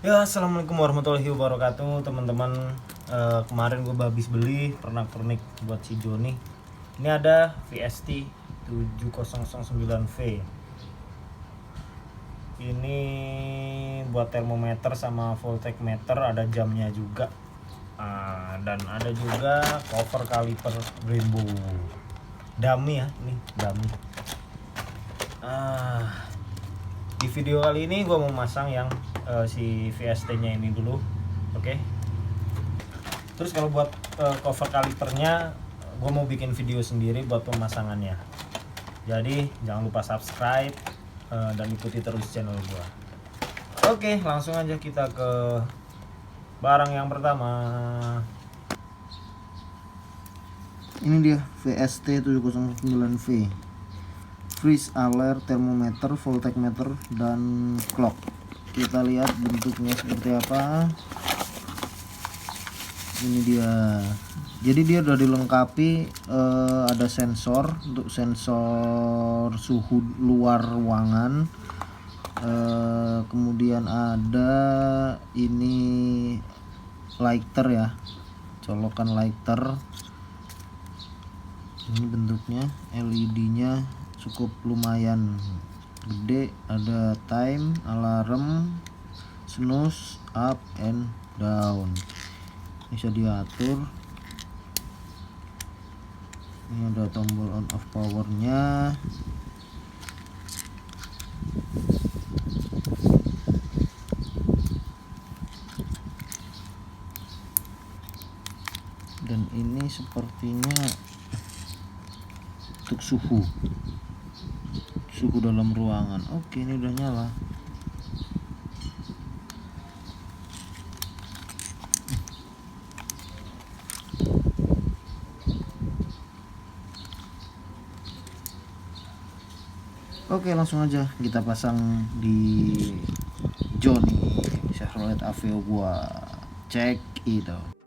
Ya, assalamualaikum warahmatullahi wabarakatuh, teman-teman. Kemarin gue habis beli pernak-pernik buat si Joni. Ini ada VST 7009V. Ini buat termometer sama voltmeter, ada jamnya juga. Dan ada juga cover kaliper rainbow. Dummy ya, ini dummy. Di video kali ini gue mau masang yang si VST-nya ini dulu, oke. Terus kalau buat cover kalipernya, gue mau bikin video sendiri buat pemasangannya. Jadi jangan lupa subscribe dan ikuti terus channel gue. Oke, langsung aja kita ke barang yang pertama. Ini dia VST 7009V, freeze alert, thermometer, voltmeter, dan clock. Kita lihat bentuknya seperti apa. Ini dia. Jadi dia udah dilengkapi ada sensor untuk sensor suhu luar ruangan. Kemudian ada ini lighter ya, colokan lighter. Ini bentuknya, LED-nya cukup lumayan gede, ada time, alarm, snooze, up and down, bisa diatur. Ini ada tombol on off powernya. Dan ini sepertinya untuk suhu dalam ruangan. Oke, ini udah nyala. Oke, langsung aja kita pasang di Joni Chevrolet Aveo gua. Cek itu.